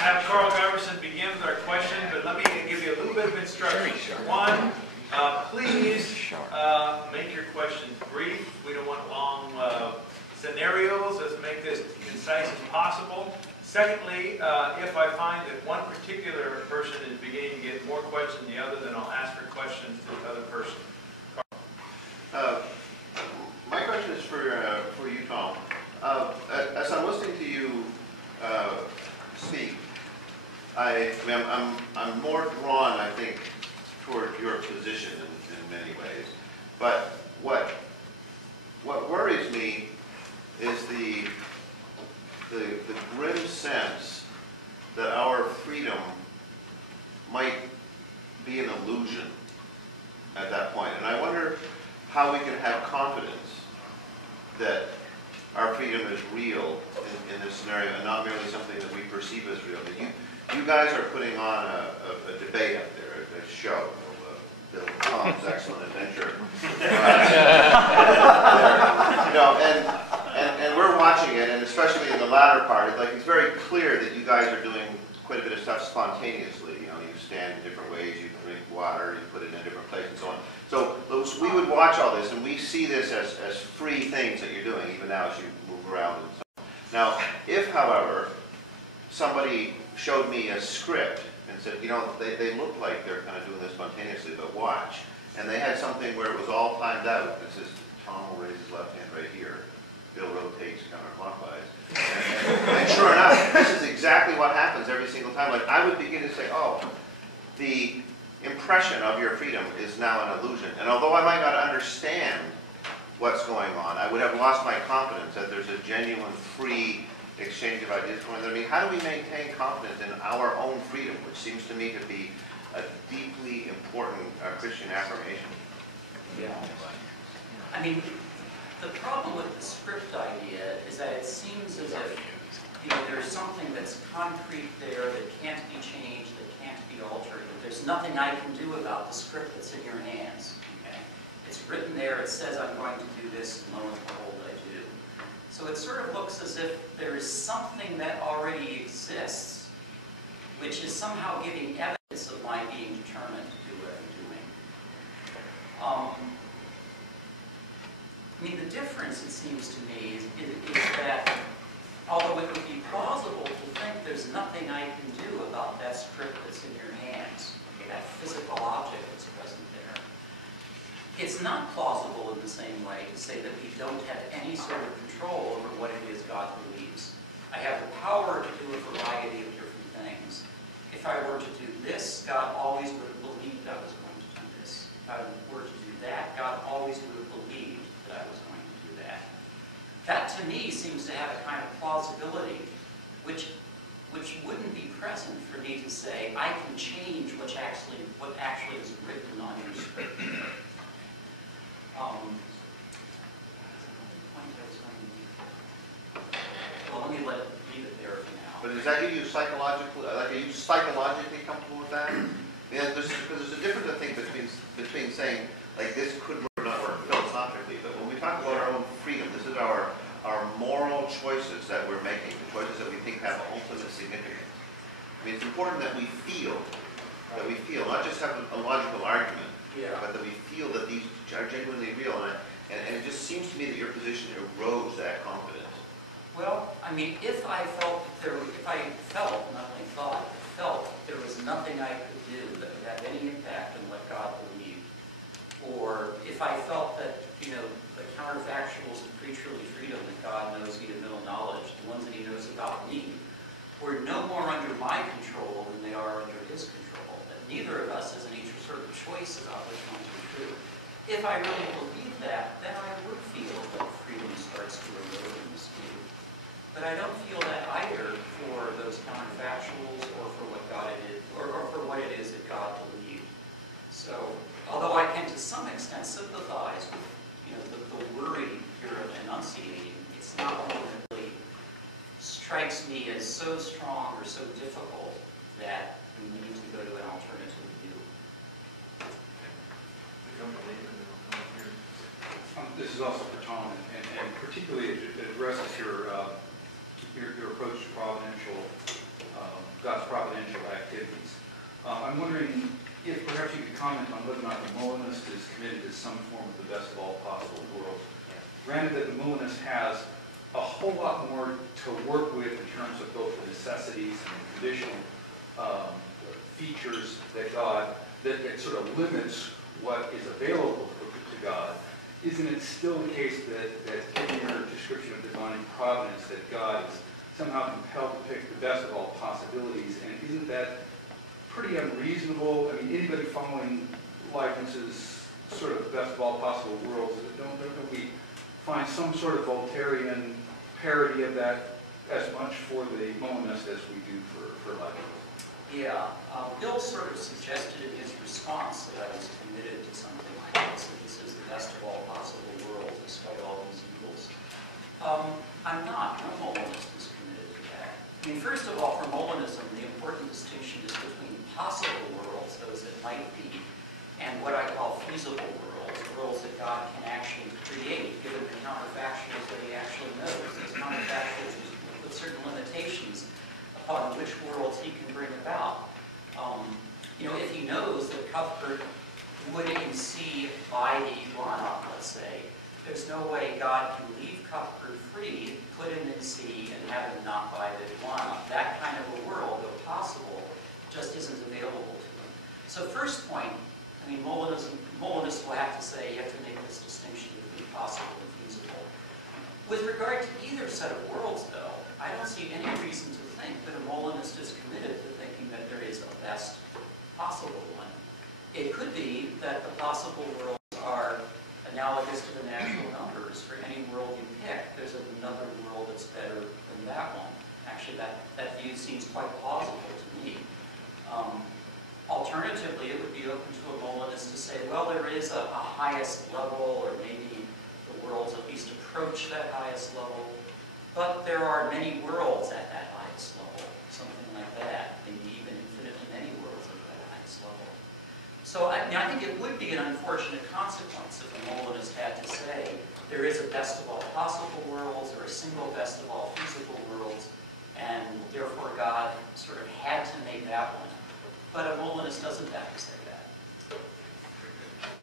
have Carl Garverson begin with our question, but let me give you a little bit of instruction. One, please make your questions brief. We don't want long scenarios. Let's make this concise as possible. Secondly, if I find that one particular person is beginning to get more questions than the other, then I'll ask for questions to the other person. My question is for you, Tom. As I'm listening to you speak, I'm more drawn, I think, toward your position in many ways. But what worries me is the grim sense that our freedom might be an illusion at that point. And I wonder how we can have confidence that our freedom is real in this scenario and not merely something that we perceive as real. You guys are putting on a debate up there, a show, Bill Tom's Excellent Adventure. And we're watching it, and especially in the latter part, it's very clear that you guys are doing quite a bit of stuff spontaneously. You stand in different ways, you drink water, you put it in a different place, and so on. So we would watch all this, and we see this as free things that you're doing, even now as you move around and so on. Now, if, however, somebody showed me a script and said, they look like they're kind of doing this spontaneously, but watch. And they had something where it was all timed out. It says, Tom will raise his left hand right here. Bill rotates counterclockwise. And sure enough, this is exactly what happens every single time. I would begin to say, oh, the impression of your freedom is now an illusion. And although I might not understand what's going on, I would have lost my confidence that there's a genuine free exchange of ideas going on. How do we maintain confidence in our own freedom, which seems to me to be a deeply important Christian affirmation? Yeah. The problem with the script idea is that it seems as if there's something that's concrete there that can't be changed, that can't be altered. There's nothing I can do about the script that's in your hands. Okay? It's written there, it says I'm going to do this, and lo and behold, I do. So it sort of looks as if there is something that already exists, which is somehow giving evidence of my being determined to do what I'm doing. The difference, it seems to me, is that although it would be plausible to think there's nothing I can do about that script that's in your hands, that physical object that's present there, it's not plausible in the same way to say that we don't have any sort of control over what it is God believes. I have the power to do a variety of different things. If I were to do this, God always would have believed I was going to do this. If I were to do that, God always would have believed that I was going to do that. That, to me, seems to have a kind of plausibility, which wouldn't be present for me to say, I can change what actually is written on your script. Well, let me leave it there for now. But does that give you psychologically, are you psychologically comfortable with that? Because there's a difference, I think, between saying, this could work or not work philosophically, but when we talk about our own freedom, this is our moral choices that we're making, the choices that we think have ultimate significance. It's important that we feel, not just have a logical argument, but that we feel that these are genuinely real. And it just seems to me that your position erodes that confidence. Well, if I felt not only thought, felt that there was nothing I could do that would have any impact on what God believed, or if I felt that, the counterfactuals of creaturely freedom that God knows via middle knowledge, the ones that He knows about me, were no more under my control than they are under His control, that neither of us has any sort of choice about which one to be true. If I really believe that, then I would feel that freedom starts to erode in this view. But I don't feel that either for those counterfactuals or for what God it is, or for what it is that God believed. So, although I can to some extent sympathize with the worry you're enunciating, it's not one that really strikes me as so strong or so difficult that we need to go to an alternative view. This is also for Tom, and particularly it addresses your approach to providential God I'm wondering if perhaps you could comment on whether or not the Molinist is committed to some form of the best of all possible worlds. Granted that the Molinist has a whole lot more to work with in terms of both the necessities and the conditional features that God, that sort of limits what is available to God. Isn't it still the case that in your description of divine providence that God is somehow compelled to pick the best of all possibilities? And isn't that pretty unreasonable? I mean, anybody following Leibniz's sort of best of all possible worlds, don't we find some sort of Voltairean parody of that as much for the Molinist as we do for Leibniz? Yeah, Bill sort of suggested in his response that I was committed to something like this, that this is the best of all possible worlds despite all these evils. I'm not. No Molinist is committed to that. I mean, first of all, for Molinism, the important distinction is between possible worlds, those that might be, and what I call feasible worlds, worlds that God can actually create, given the counterfactuals that he actually knows. These counterfactuals with certain limitations upon which worlds he can bring about. If he knows that Cuthbert would concede by the iguana, let's say, there's no way God can leave Cuthbert free, put him in sea, and have him not buy the iguana. That kind of a world, though possible, just isn't available to him. So first point, I mean, Molinists will have to say you have to make this distinction between possible and feasible. With regard to either set of worlds, though, I don't see any reason to think that a Molinist is committed to thinking that there is a best possible one. It could be that the possible worlds are analogous to the natural numbers. For any world you pick, there's another world that's better than that one. Actually, that view seems quite plausible to me. Alternatively, it would be open to a Molinist to say, well, there is a highest level, or maybe the worlds at least approach that highest level, but there are many worlds at that highest level, something like that, maybe even infinitely many worlds at that highest level. So I think it would be an unfortunate consequence if a Molinist had to say there is a best of all possible worlds or a single